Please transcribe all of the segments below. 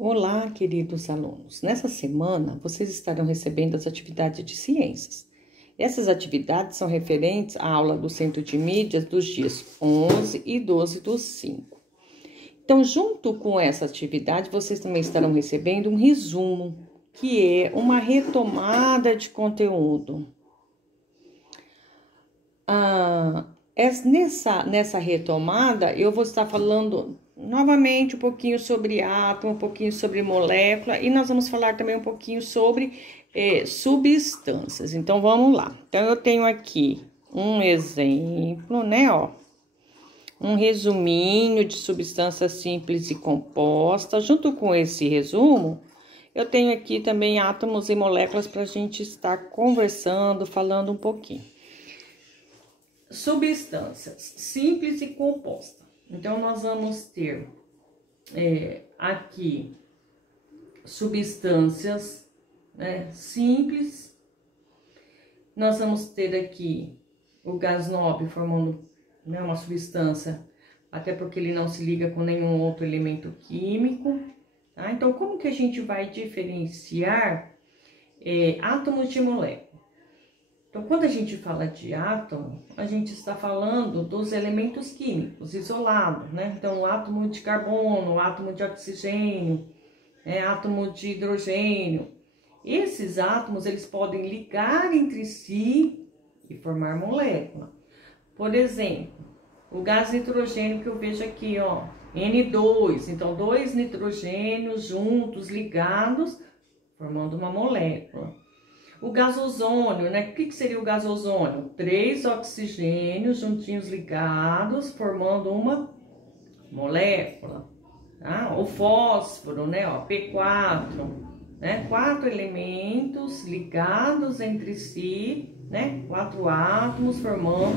Olá, queridos alunos. Nessa semana, vocês estarão recebendo as atividades de ciências. Essas atividades são referentes à aula do Centro de Mídias dos dias 11 e 12 do 5. Então, junto com essa atividade, vocês também estarão recebendo um resumo, que é uma retomada de conteúdo. Nessa retomada, eu vou estar falando novamente um pouquinho sobre átomo, um pouquinho sobre molécula, e nós vamos falar também um pouquinho sobre substâncias. Então, vamos lá. Então, eu tenho aqui um exemplo, né, ó. Um resuminho de substâncias simples e compostas. Junto com esse resumo, eu tenho aqui também átomos e moléculas para a gente estar conversando, falando um pouquinho. Substâncias simples e compostas. Então, nós vamos ter aqui substâncias simples. Nós vamos ter aqui o gás nobre formando uma substância, até porque ele não se liga com nenhum outro elemento químico. Tá? Então, como que a gente vai diferenciar átomos de moléculas? Então, quando a gente fala de átomo, a gente está falando dos elementos químicos isolados, né? Então, o átomo de carbono, o átomo de oxigênio, átomo de hidrogênio. Esses átomos, eles podem ligar entre si e formar molécula. Por exemplo, o gás nitrogênio que eu vejo aqui, ó, N2. Então, dois nitrogênios juntos, ligados, formando uma molécula. O gás ozônio, né? O que seria o gás ozônio? 3 oxigênios juntinhos ligados, formando uma molécula. Tá? O fósforo, né? Ó, P4, né? 4 elementos ligados entre si, né? 4 átomos formando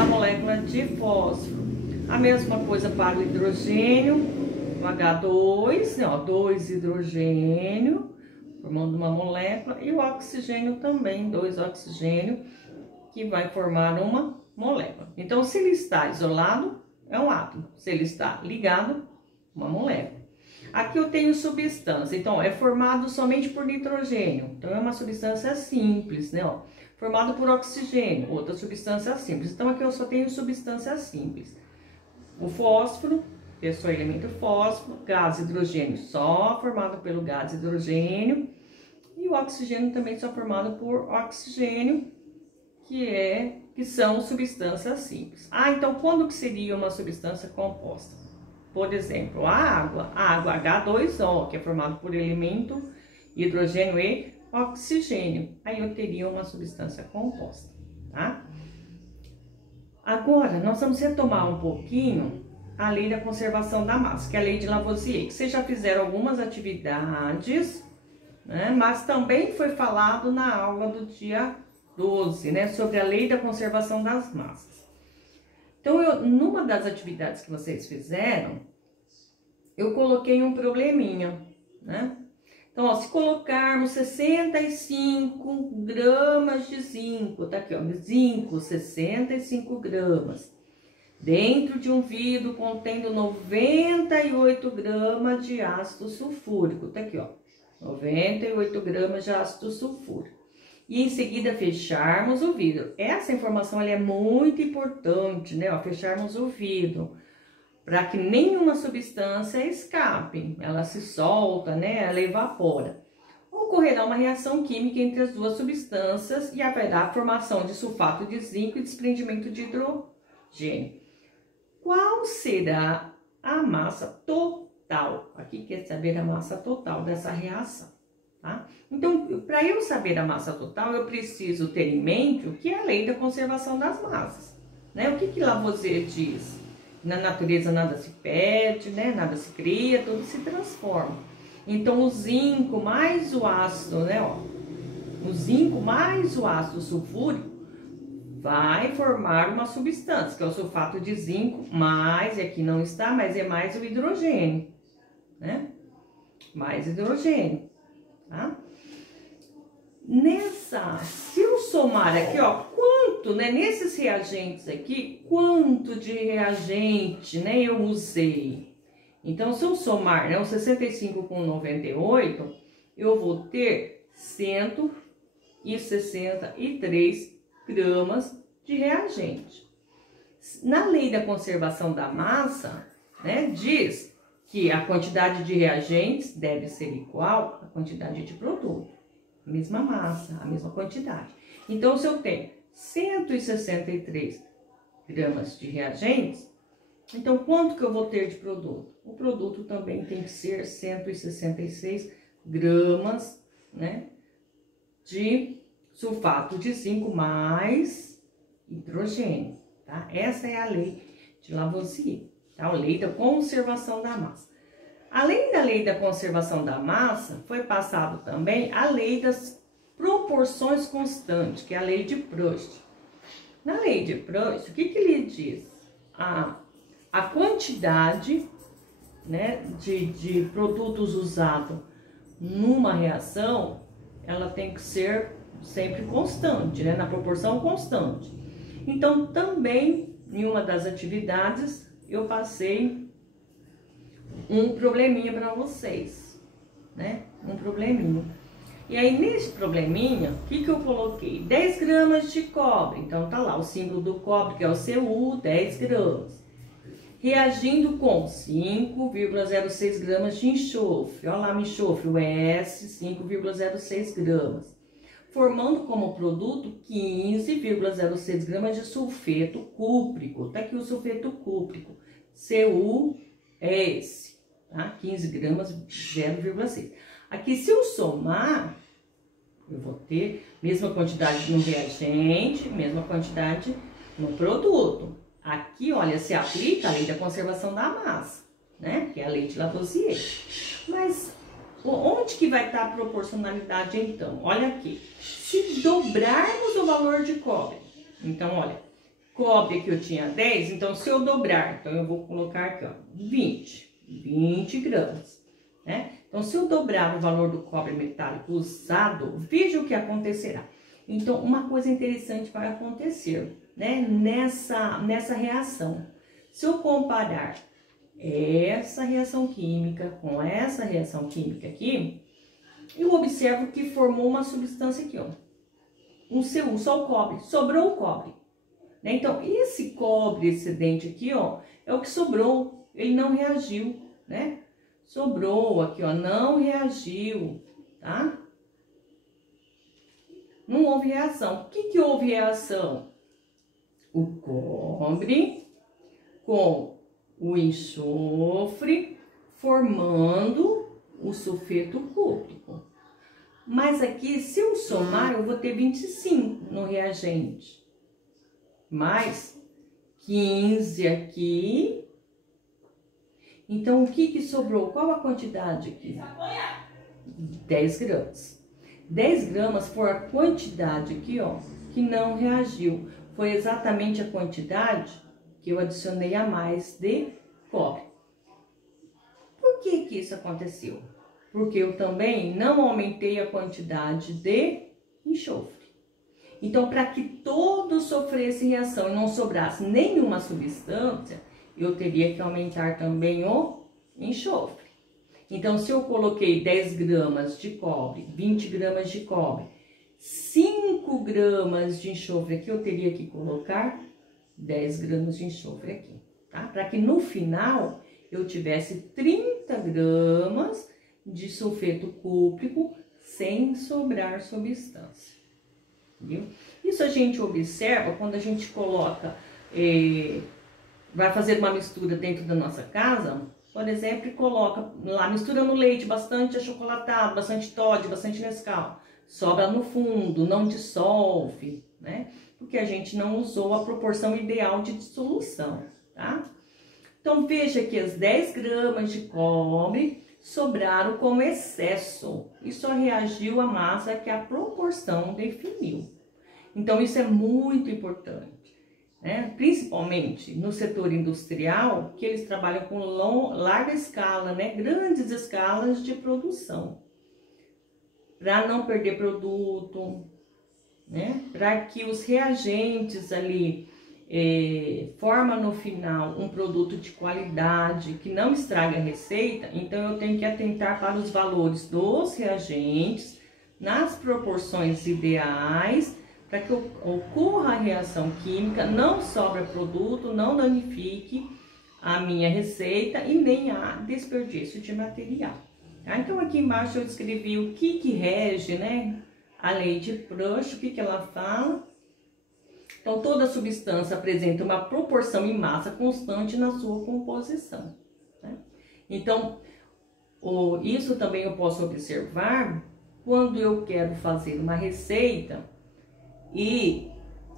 a molécula de fósforo. A mesma coisa para o hidrogênio, o H2, né? Ó, 2 hidrogênio, formando uma molécula, e o oxigênio também, 2 oxigênio, que vai formar uma molécula. Então, se ele está isolado, é um átomo. Se ele está ligado, uma molécula. Aqui eu tenho substância, então, é formado somente por nitrogênio. Então, é uma substância simples, né? Ó, formado por oxigênio, outra substância simples. Então, aqui eu só tenho substância simples. O fósforo, que é só elemento fósforo, gás hidrogênio só formado pelo gás hidrogênio, e o oxigênio também só formado por oxigênio, que são substâncias simples. Então quando que seria uma substância composta? Por exemplo, a água H2O, que é formado por elemento hidrogênio e oxigênio. Aí eu teria uma substância composta, tá? Agora, nós vamos retomar um pouquinho a lei da conservação da massa, que é a lei de Lavoisier, que vocês já fizeram algumas atividades, né? Mas também foi falado na aula do dia 12, né? Sobre a lei da conservação das massas. Então, numa das atividades que vocês fizeram, eu coloquei um probleminha, né? Então, ó, se colocarmos 65 gramas de zinco, tá aqui, ó, zinco, 65 gramas, dentro de um vidro contendo 98 gramas de ácido sulfúrico, tá aqui, ó, 98 gramas de ácido sulfúrico. E em seguida fecharmos o vidro. Essa informação ela é muito importante, né? Ó, fecharmos o vidro, para que nenhuma substância escape, ela se solta, né? Ela evapora. Ocorrerá uma reação química entre as duas substâncias e haverá a formação de sulfato de zinco e desprendimento de hidrogênio. Qual será a massa total? Aqui quer saber a massa total dessa reação, tá? Então, para eu saber a massa total, eu preciso ter em mente o que é a lei da conservação das massas, né? O que Lavoisier diz? Na natureza nada se perde, né? Nada se cria, tudo se transforma. Então, o zinco mais o ácido, né? Ó, o zinco mais o ácido sulfúrico vai formar uma substância, que é o sulfato de zinco, mais, e aqui não está, mas é mais o hidrogênio, né? Mais hidrogênio, tá? Se eu somar aqui, ó, quanto, né, nesses reagentes aqui, quanto de reagente, né, eu usei? Então, se eu somar, né, o 65 com 98, eu vou ter 163 gramas de reagente. Na lei da conservação da massa, né, diz que a quantidade de reagentes deve ser igual à quantidade de produto. A mesma massa, a mesma quantidade. Então, se eu tenho 163 gramas de reagentes, então quanto que eu vou ter de produto? O produto também tem que ser 166 gramas, né, de sulfato de zinco mais hidrogênio, tá? Essa é a lei de Lavoisier, tá? A lei da conservação da massa. Além da lei da conservação da massa, foi passado também a lei das proporções constantes, que é a lei de Proust. Na lei de Proust, o que ele diz? A quantidade, né, de produtos usados numa reação, ela tem que ser sempre constante, né, na proporção constante. Então, também, em uma das atividades, eu passei um probleminha para vocês, né, um probleminha. E aí, nesse probleminha, o que eu coloquei? 10 gramas de cobre. Então, tá lá o símbolo do cobre, que é o Cu, 10 gramas. Reagindo com 5,06 gramas de enxofre. Olha lá o enxofre, o S, 5,06 gramas. Formando como produto 15,06 gramas de sulfeto cúprico. Tá aqui o sulfeto cúprico. Cu é esse, tá? 15 gramas, 0,6. Aqui, se eu somar, eu vou ter mesma quantidade no reagente, mesma quantidade no produto. Aqui, olha, se aplica a lei da conservação da massa, né? Que é a lei de Lavoisier. Mas onde que vai estar a proporcionalidade, então? Olha aqui. Se dobrarmos o valor de cobre, então, olha, cobre aqui eu tinha 10, então se eu dobrar, então eu vou colocar aqui, ó, 20 gramas, né? Então, se eu dobrar o valor do cobre metálico usado, veja o que acontecerá. Então, uma coisa interessante vai acontecer, né, nessa reação. Se eu comparar essa reação química com essa reação química aqui, eu observo que formou uma substância aqui, ó, um Cu, só o cobre, sobrou o cobre, né? Então, esse cobre excedente aqui, ó, é o que sobrou, ele não reagiu, né? Sobrou aqui, ó, não reagiu, tá? Não houve reação. O que houve reação? O cobre com o enxofre formando o sulfeto cúprico. Mas aqui, se eu somar, eu vou ter 25 no reagente. Mais 15 aqui. Então, o que sobrou? Qual a quantidade aqui? 10 gramas. 10 gramas foi a quantidade aqui, ó, que não reagiu. Foi exatamente a quantidade que eu adicionei a mais de cobre. Por que isso aconteceu? Porque eu também não aumentei a quantidade de enxofre. Então, para que todos sofressem reação e não sobrasse nenhuma substância, eu teria que aumentar também o enxofre. Então, se eu coloquei 10 gramas de cobre, 20 gramas de cobre, 5 gramas de enxofre aqui, eu teria que colocar 10 gramas de enxofre aqui, tá? Para que no final eu tivesse 30 gramas de sulfeto cúprico sem sobrar substância, viu? Isso a gente observa quando a gente coloca, vai fazer uma mistura dentro da nossa casa, por exemplo, e coloca lá, mistura no leite bastante achocolatado, bastante Toddy, bastante Nescau. Sobra no fundo, não dissolve, né? Porque a gente não usou a proporção ideal de dissolução, tá? Então, veja que as 10 gramas de cobre sobraram como excesso e só reagiu a massa que a proporção definiu. Então, isso é muito importante, né? Principalmente no setor industrial, que eles trabalham com larga escala, né? Grandes escalas de produção, para não perder produto, né? Para que os reagentes ali forma no final um produto de qualidade que não estraga a receita, então eu tenho que atentar para os valores dos reagentes, nas proporções ideais, para que ocorra a reação química, não sobra produto, não danifique a minha receita e nem há desperdício de material. Tá? Então aqui embaixo eu escrevi o que rege, né, a lei de Proust, o que ela fala. Então, toda substância apresenta uma proporção em massa constante na sua composição. Né? Então, isso também eu posso observar quando eu quero fazer uma receita e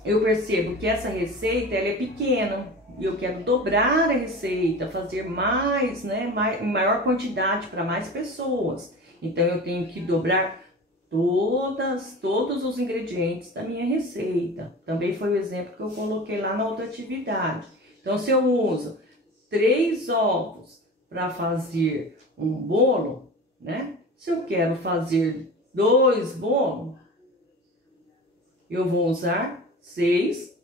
eu percebo que essa receita ela é pequena e eu quero dobrar a receita, fazer mais, né, em maior quantidade para mais pessoas. Então, eu tenho que dobrar todos os ingredientes da minha receita. Também foi o exemplo que eu coloquei lá na outra atividade. Então, se eu uso 3 ovos para fazer um bolo, né? Se eu quero fazer 2 bolos, eu vou usar 6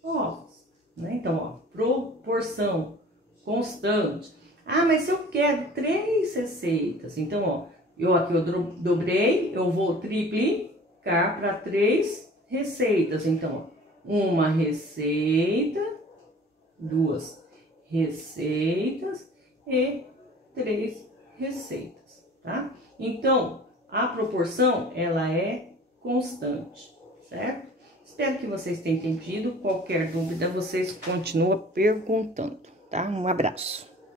ovos, né? Então, ó, proporção constante. Ah, mas se eu quero 3 receitas, então, ó, eu dobrei, eu vou triplicar para 3 receitas. Então, uma receita, 2 receitas e 3 receitas, tá? Então, a proporção, ela é constante, certo? Espero que vocês tenham entendido. Qualquer dúvida, vocês continuam perguntando, tá? Um abraço.